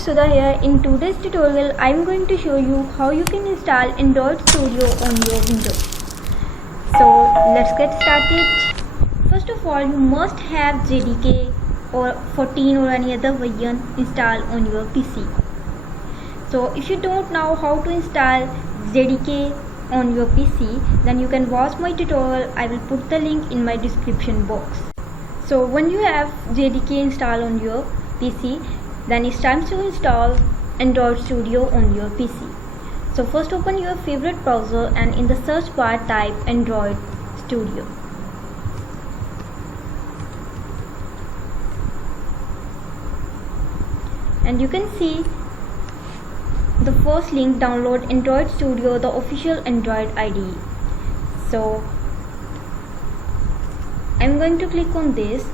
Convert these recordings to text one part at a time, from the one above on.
Sudha here. In today's tutorial I am going to show you how you can install Android Studio on your Windows. So let's get started. First of all, you must have JDK or 14 or any other version installed on your PC. So if you don't know how to install JDK on your PC, then you can watch my tutorial. I will put the link in my description box. So when you have JDK installed on your PC, then it's time to install Android Studio on your PC. So first open your favorite browser and in the search bar type Android Studio. And you can see the first link, download Android Studio, the official Android IDE. So I'm going to click on this.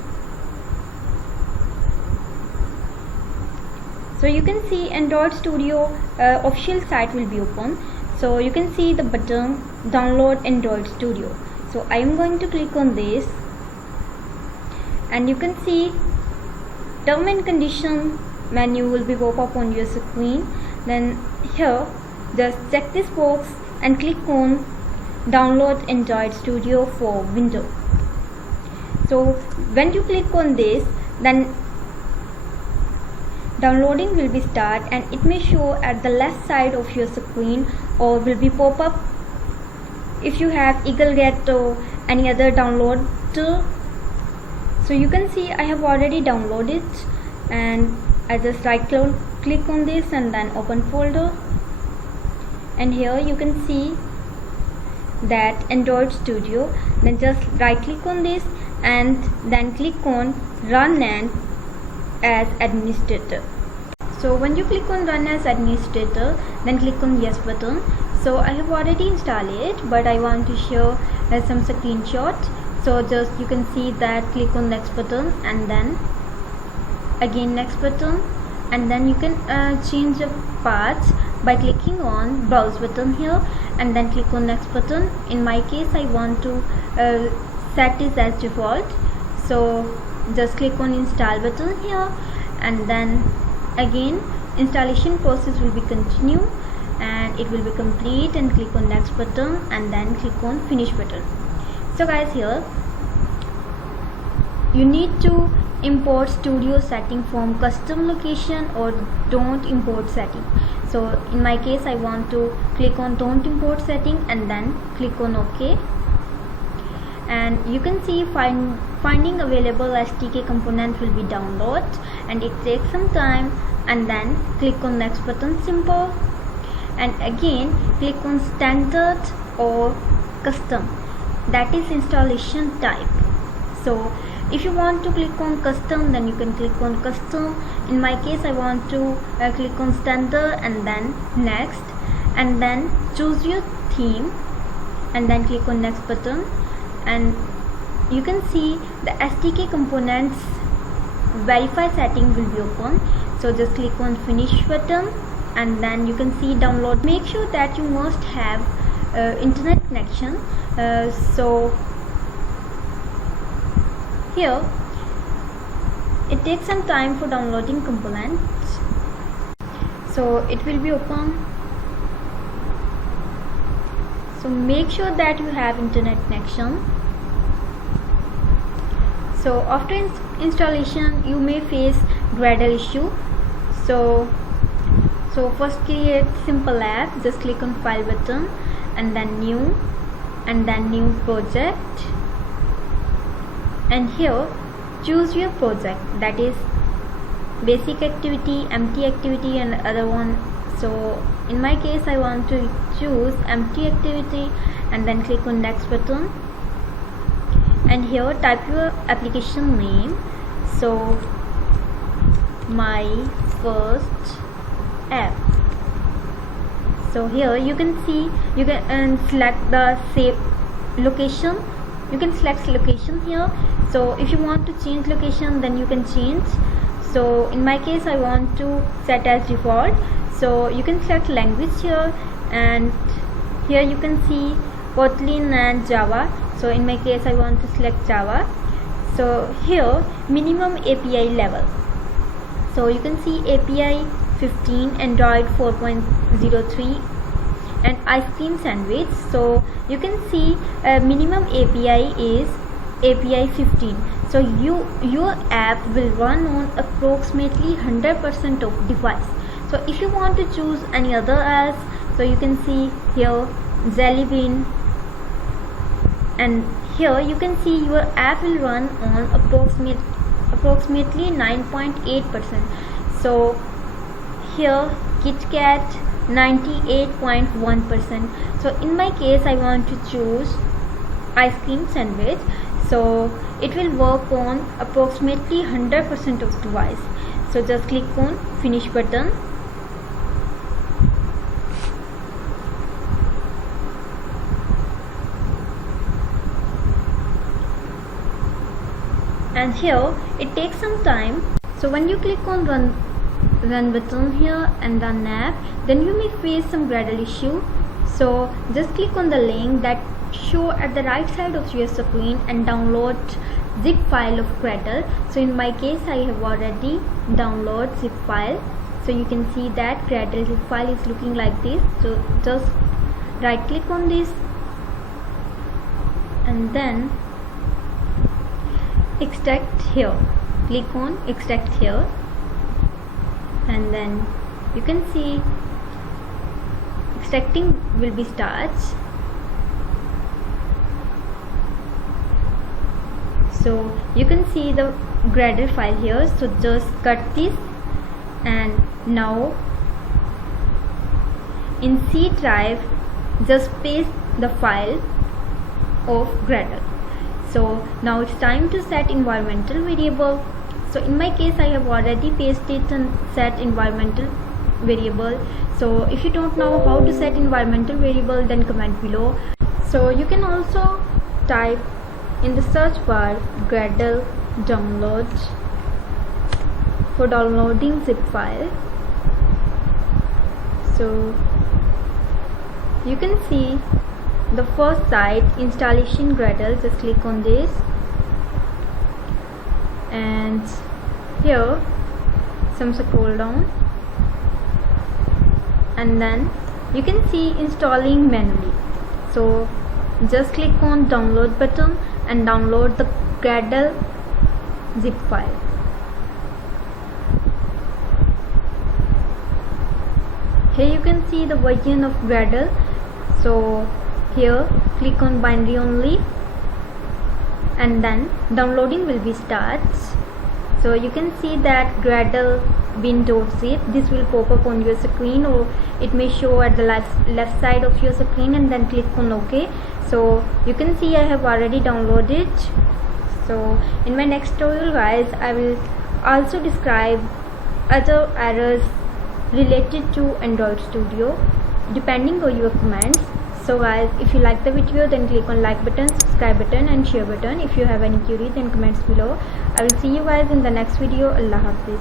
So you can see Android Studio official site will be open. So you can see the button download Android Studio. So I am going to click on this, and you can see term and condition menu will be pop up on your screen. Then here just check this box and click on download Android Studio for Windows. So when you click on this, then downloading will be start, and it may show at the left side of your screen or will be pop up if you have Eagleget or any other download tool. So you can see I have already downloaded, and I just right click on this and then open folder, and here you can see that Android Studio. Then just right click on this and then click on run and as administrator. So when you click on run as administrator, then click on yes button. So I have already installed it, but I want to show some screenshot. So just you can see that click on next button and then again next button, and then you can change the paths by clicking on browse button here and then click on next button. In my case I want to set this as default, so just click on install button here, and then again installation process will be continue and it will be complete, and click on next button and then click on finish button. So guys, here you need to import studio setting from custom location or don't import setting. So in my case I want to click on don't import setting and then click on OK. And you can see finding available SDK component will be download, and it takes some time, and then click on next button simple, and again click on standard or custom, that is installation type. So if you want to click on custom, then you can click on custom. In my case I want to click on standard and then next, and then choose your theme and then click on next button, and you can see the SDK components verify setting will be open. So just click on finish button and then you can see download. Make sure that you must have internet connection. So here it takes some time for downloading components, so it will be open. So make sure that you have internet connection. So after installation you may face Gradle issue. So first create simple app, just click on file button and then new project, and here choose your project, that is basic activity, empty activity and other one. So in my case I want to choose empty activity and then click on next button, and here type your application name. So my first app. So here you can see you can select the save location. You can select location here. So if you want to change location, then you can change. So in my case I want to set as default. So you can select language here, and here you can see Kotlin and Java. So in my case I want to select Java. So here minimum API level. So you can see API 15, Android 4.03, and ice cream sandwich. So you can see minimum API is API 15. So your app will run on approximately 100% of device. So if you want to choose any other apps, so you can see here Jelly Bean, and here you can see your app will run on approximately 9.8%. so here KitKat 98.1%. so in my case I want to choose ice cream sandwich, so it will work on approximately 100% of device. So just click on finish button, and here it takes some time. So when you click on run button here and run app, then you may face some Gradle issue. So just click on the link that show at the right side of your screen and download zip file of Gradle. So in my case I have already downloaded zip file. So you can see that Gradle zip file is looking like this. So just right click on this and then extract here, click on extract here, and then you can see extracting will be starts. So you can see the Gradle file here, so just cut this, and now in C drive just paste the file of Gradle. So now it's time to set environmental variable. So in my case I have already pasted and set environmental variable. So if you don't know how to set environmental variable, then comment below. So you can also type in the search bar Gradle download for downloading zip file. So you can see the first site, installation Gradle. Just click on this, and here some scroll down, and then you can see installing manually. So just click on download button and download the Gradle zip file. Here you can see the version of Gradle. So here click on binary only, and then downloading will be starts. So you can see that Gradle bin.zip, this will pop up on your screen, or it may show at the left side of your screen, and then click on OK. So you can see I have already downloaded. So in my next tutorial guys, I will also describe other errors related to Android Studio depending on your comments. So guys, if you like the video, then click on like button, subscribe button and share button. If you have any query, then comments below. I will see you guys in the next video. Allah Hafiz.